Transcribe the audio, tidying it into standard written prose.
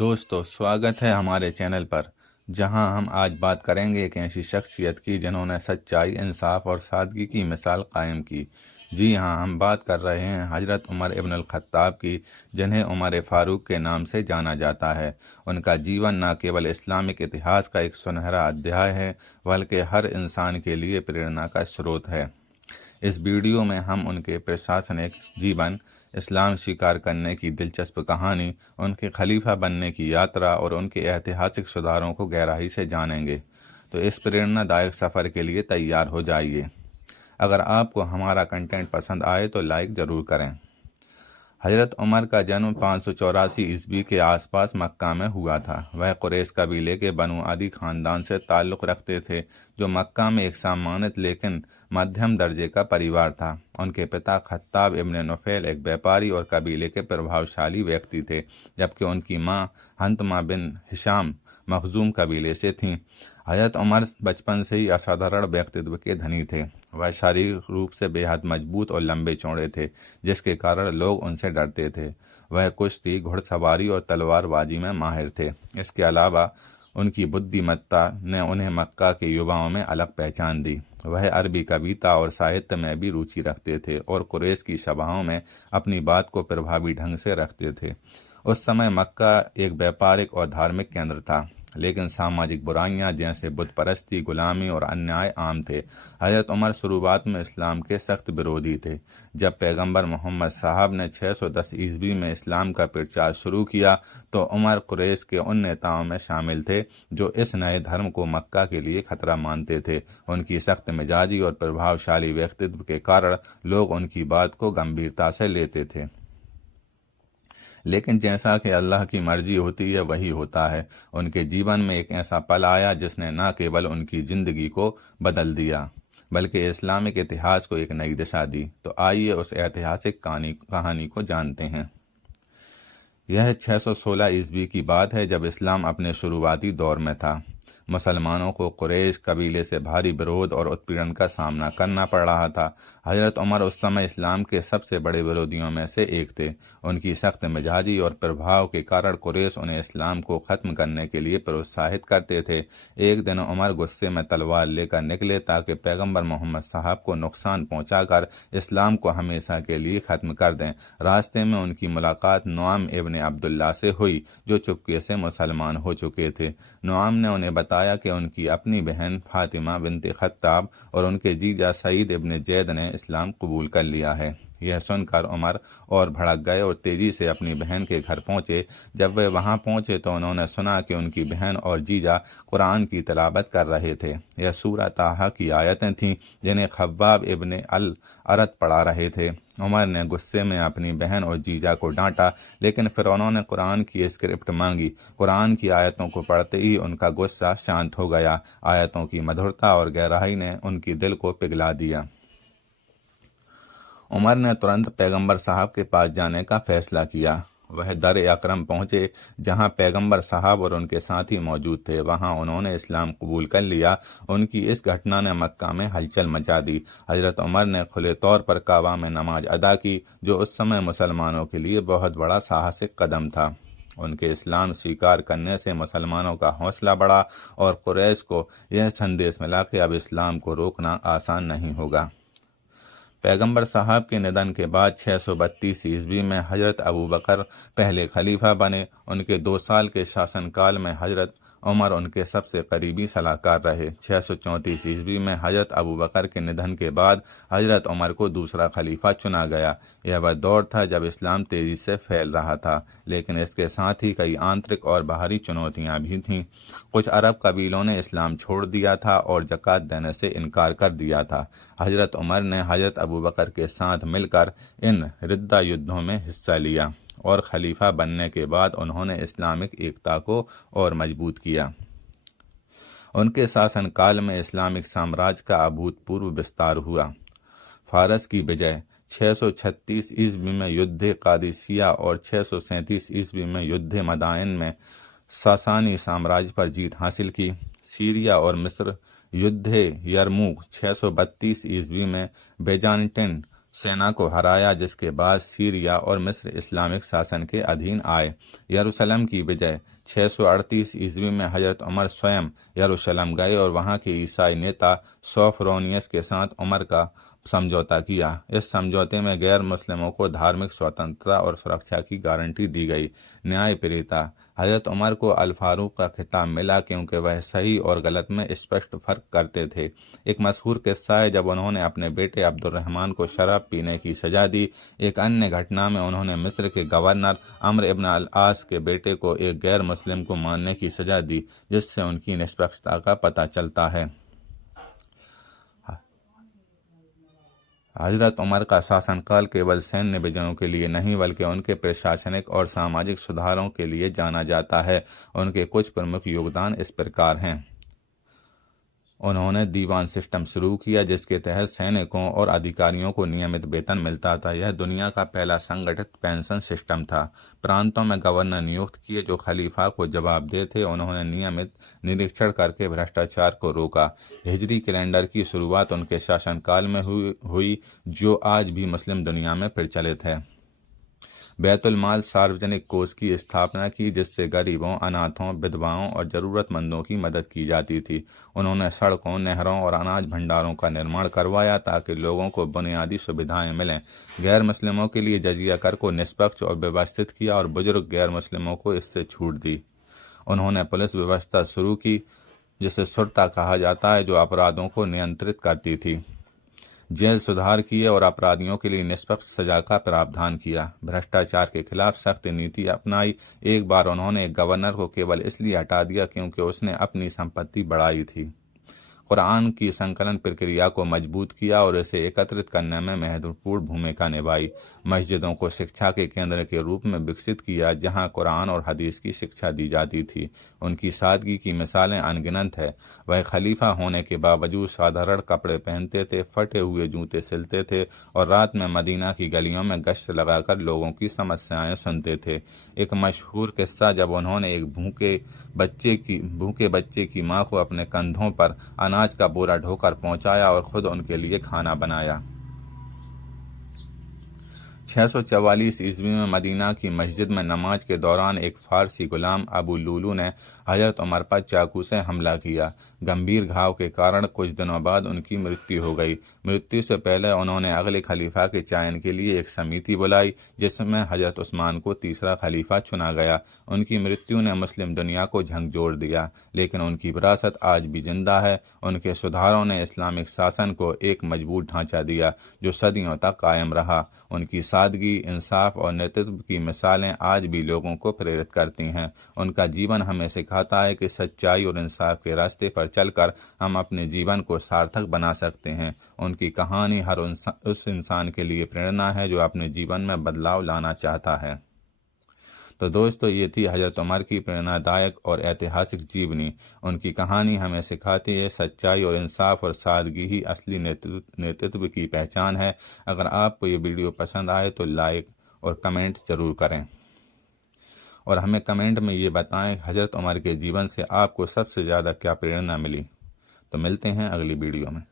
दोस्तों, स्वागत है हमारे चैनल पर, जहां हम आज बात करेंगे एक ऐसी शख्सियत की जिन्होंने सच्चाई, इंसाफ और सादगी की मिसाल कायम की। जी हां, हम बात कर रहे हैं हज़रत उमर इब्न अल ख़त्ताब की, जिन्हें उमर फ़ारूक के नाम से जाना जाता है। उनका जीवन न केवल इस्लामिक इतिहास का एक सुनहरा अध्याय है, बल्कि हर इंसान के लिए प्रेरणा का स्रोत है। इस वीडियो में हम उनके प्रशासनिक जीवन, इस्लाम स्वीकार करने की दिलचस्प कहानी, उनके खलीफा बनने की यात्रा और उनके ऐतिहासिक सुधारों को गहराई से जानेंगे। तो इस प्रेरणादायक सफ़र के लिए तैयार हो जाइए। अगर आपको हमारा कंटेंट पसंद आए तो लाइक ज़रूर करें। हज़रत उमर का जन्म 584 ईस्वी के आसपास मक्का में हुआ था। वह कुरैश कबीले के बनु अदी ख़ानदान से ताल्लुक़ रखते थे, जो मक्का में एक सम्मानित लेकिन मध्यम दर्जे का परिवार था। उनके पिता खत्ताब इब्न नुफैल एक व्यापारी और कबीले के प्रभावशाली व्यक्ति थे, जबकि उनकी मां हंतमा बिन हिशाम मखजूम कबीले से थीं। हज़रत उमर बचपन से ही असाधारण व्यक्तित्व के धनी थे। वह शारीरिक रूप से बेहद मजबूत और लंबे चौड़े थे, जिसके कारण लोग उनसे डरते थे। वह कुश्ती, घुड़सवारी और तलवारबाजी में माहिर थे। इसके अलावा उनकी बुद्धिमत्ता ने उन्हें मक्का के युवाओं में अलग पहचान दी। वह अरबी कविता और साहित्य में भी रुचि रखते थे और कुरैश की सभाओं में अपनी बात को प्रभावी ढंग से रखते थे। उस समय मक्का एक व्यापारिक और धार्मिक केंद्र था, लेकिन सामाजिक बुराइयां जैसे बुत परस्ती, गुलामी और अन्याय आम थे। हज़रत उमर शुरुआत में इस्लाम के सख्त विरोधी थे। जब पैगंबर मोहम्मद साहब ने 610 ईस्वी में इस्लाम का प्रचार शुरू किया, तो उमर कुरैश के उन नेताओं में शामिल थे जो इस नए धर्म को मक्का के लिए खतरा मानते थे। उनकी सख्त मिजाजी और प्रभावशाली व्यक्तित्व के कारण लोग उनकी बात को गंभीरता से लेते थे। लेकिन जैसा कि अल्लाह की मर्जी होती है वही होता है। उनके जीवन में एक ऐसा पल आया जिसने न केवल उनकी ज़िंदगी को बदल दिया, बल्कि इस्लामिक इतिहास को एक नई दिशा दी। तो आइए उस ऐतिहासिक कहानी को जानते हैं। यह 616 ईस्वी की बात है, जब इस्लाम अपने शुरुआती दौर में था। मुसलमानों को कुरैश कबीले से भारी विरोध और उत्पीड़न का सामना करना पड़ रहा था। हज़रत उमर उस समय इस्लाम के सबसे बड़े विरोधियों में से एक थे। उनकी सख्त मिजाजी और प्रभाव के कारण कुरैश उन्हें इस्लाम को ख़त्म करने के लिए प्रोत्साहित करते थे। एक दिन उमर गुस्से में तलवार लेकर निकले ताकि पैगंबर मोहम्मद साहब को नुकसान पहुंचाकर इस्लाम को हमेशा के लिए ख़त्म कर दें। रास्ते में उनकी मुलाकात नुआम इब्न अब्दुल्ला से हुई, जो चुपके से मुसलमान हो चुके थे। नुआम ने उन्हें बताया कि उनकी अपनी बहन फातिमा बिनते खत्ताब और उनके जीजा सईद इब्न जैद ने इस्लाम कबूल कर लिया है। यह सुनकर उमर और भड़क गए और तेज़ी से अपनी बहन के घर पहुंचे। जब वे वहां पहुंचे तो उन्होंने सुना कि उनकी बहन और जीजा कुरान की तिलावत कर रहे थे। यह सूरह ताहा की आयतें थीं जिन्हें खब्बाब इब्न अल अरत पढ़ा रहे थे। उमर ने गुस्से में अपनी बहन और जीजा को डांटा, लेकिन फिर उन्होंने कुरान की स्क्रिप्ट मांगी। कुरान की आयतों को पढ़ते ही उनका गुस्सा शांत हो गया। आयतों की मधुरता और गहराई ने उनकी दिल को पिघला दिया। उमर ने तुरंत पैगंबर साहब के पास जाने का फैसला किया। वह दर अकरम पहुँचे, जहाँ पैगंबर साहब और उनके साथी मौजूद थे। वहाँ उन्होंने इस्लाम कबूल कर लिया। उनकी इस घटना ने मक्का में हलचल मचा दी। हज़रत उमर ने खुले तौर पर काबा में नमाज अदा की, जो उस समय मुसलमानों के लिए बहुत बड़ा साहसिक कदम था। उनके इस्लाम स्वीकार करने से मुसलमानों का हौसला बढ़ा और कुरैश को यह संदेश मिला कि अब इस्लाम को रोकना आसान नहीं होगा। पैगंबर साहब के निधन के बाद 632 ईस्वी में हज़रत अबू बकर पहले खलीफा बने। उनके 2 साल के शासनकाल में हज़रत उमर उनके सबसे करीबी सलाहकार रहे। 634 ईस्वी में हज़रत अबू बकर के निधन के बाद हज़रत उमर को दूसरा खलीफा चुना गया। यह वह दौर था जब इस्लाम तेज़ी से फैल रहा था, लेकिन इसके साथ ही कई आंतरिक और बाहरी चुनौतियां भी थीं। कुछ अरब कबीलों ने इस्लाम छोड़ दिया था और ज़कात देने से इनकार कर दिया था। हज़रत उमर ने हज़रत अबू बकर के साथ मिलकर इन रिद्दा युद्धों में हिस्सा लिया और खलीफा बनने के बाद उन्होंने इस्लामिक एकता को और मजबूत किया। उनके शासनकाल में इस्लामिक साम्राज्य का अभूतपूर्व विस्तार हुआ। फारस की विजय, 636 ईस्वी में युद्ध कादिसिया और 637 ईस्वी में युद्ध मदाइन में सासानी साम्राज्य पर जीत हासिल की। सीरिया और मिस्र युद्ध यरमूक, 632 ईस्वी में बेजानटिन सेना को हराया, जिसके बाद सीरिया और मिस्र इस्लामिक शासन के अधीन आए। यरूशलेम की विजय 638 ईस्वी में हजरत उमर स्वयं यरूशलेम गए और वहां के ईसाई नेता सोफरोनियस के साथ उमर का समझौता किया। इस समझौते में गैर मुस्लिमों को धार्मिक स्वतंत्रता और सुरक्षा की गारंटी दी गई। न्याय प्रेरिता हजरत उमर को अल फारूक का खिताब मिला क्योंकि वह सही और गलत में स्पष्ट फर्क करते थे। एक मशहूर किस्सा है जब उन्होंने अपने बेटे अब्दुर्रहमान को शराब पीने की सजा दी। एक अन्य घटना में उन्होंने मिस्र के गवर्नर अम्र इब्न अल आस के बेटे को एक गैर मुस्लिम को मारने की सजा दी, जिससे उनकी निष्पक्षता का पता चलता है। हजरत उमर का शासनकाल केवल सैन्य विजयों के लिए नहीं बल्कि उनके प्रशासनिक और सामाजिक सुधारों के लिए जाना जाता है। उनके कुछ प्रमुख योगदान इस प्रकार हैं। उन्होंने दीवान सिस्टम शुरू किया, जिसके तहत सैनिकों और अधिकारियों को नियमित वेतन मिलता था। यह दुनिया का पहला संगठित पेंशन सिस्टम था। प्रांतों में गवर्नर नियुक्त किए जो खलीफा को जवाबदेह थे। उन्होंने नियमित निरीक्षण करके भ्रष्टाचार को रोका। हिजरी कैलेंडर की शुरुआत उनके शासनकाल में हुई जो आज भी मुस्लिम दुनिया में प्रचलित है। बैतुल माल सार्वजनिक कोष की स्थापना की, जिससे गरीबों, अनाथों, विधवाओं और ज़रूरतमंदों की मदद की जाती थी। उन्होंने सड़कों, नहरों और अनाज भंडारों का निर्माण करवाया ताकि लोगों को बुनियादी सुविधाएं मिलें। गैर मुस्लिमों के लिए जजिया कर को निष्पक्ष और व्यवस्थित किया और बुजुर्ग गैर मुस्लिमों को इससे छूट दी। उन्होंने पुलिस व्यवस्था शुरू की, जिसे शुरता कहा जाता है, जो अपराधों को नियंत्रित करती थी। जेल सुधार किए और अपराधियों के लिए निष्पक्ष सजा का प्रावधान किया। भ्रष्टाचार के खिलाफ सख्त नीति अपनाई। एक बार उन्होंने एक गवर्नर को केवल इसलिए हटा दिया क्योंकि उसने अपनी संपत्ति बढ़ाई थी। कुरान की संकलन प्रक्रिया को मजबूत किया और इसे एकत्रित करने में महत्वपूर्ण भूमिका निभाई। मस्जिदों को शिक्षा के केंद्र के रूप में विकसित किया, जहां कुरान और हदीस की शिक्षा दी जाती थी। उनकी सादगी की मिसालें अनगिनत है। वह खलीफा होने के बावजूद साधारण कपड़े पहनते थे, फटे हुए जूते सिलते थे और रात में मदीना की गलियों में गश्त लगाकर लोगों की समस्याएं सुनते थे। एक मशहूर किस्सा, जब उन्होंने एक भूखे बच्चे की मां को अपने कंधों पर अनाज का बोरा ढोकर पहुंचाया और खुद उनके लिए खाना बनाया। 644 ईस्वी में मदीना की मस्जिद में नमाज के दौरान एक फारसी गुलाम अबू लूलू ने हजरत उमर पर चाकू से हमला किया। गंभीर घाव के कारण कुछ दिनों बाद उनकी मृत्यु हो गई। मृत्यु से पहले उन्होंने अगले खलीफा के चयन के लिए एक समिति बुलाई, जिसमें हजरत उस्मान को तीसरा खलीफा चुना गया। उनकी मृत्यु ने मुस्लिम दुनिया को झकझोर दिया, लेकिन उनकी विरासत आज भी जिंदा है। उनके सुधारों ने इस्लामिक शासन को एक मजबूत ढांचा दिया जो सदियों तक कायम रहा। उनकी सादगी, इंसाफ और नेतृत्व की मिसालें आज भी लोगों को प्रेरित करती हैं। उनका जीवन हमें सिखाता है कि सच्चाई और इंसाफ के रास्ते पर चलकर हम अपने जीवन को सार्थक बना सकते हैं। उनकी कहानी हर उस इंसान के लिए प्रेरणा है जो अपने जीवन में बदलाव लाना चाहता है। तो दोस्तों, ये थी हजरत उमर की प्रेरणादायक और ऐतिहासिक जीवनी। उनकी कहानी हमें सिखाती है सच्चाई और इंसाफ और सादगी ही असली नेतृत्व की पहचान है। अगर आपको ये वीडियो पसंद आए तो लाइक और कमेंट जरूर करें और हमें कमेंट में ये बताएं हजरत उमर के जीवन से आपको सबसे ज़्यादा क्या प्रेरणा मिली। तो मिलते हैं अगली वीडियो में।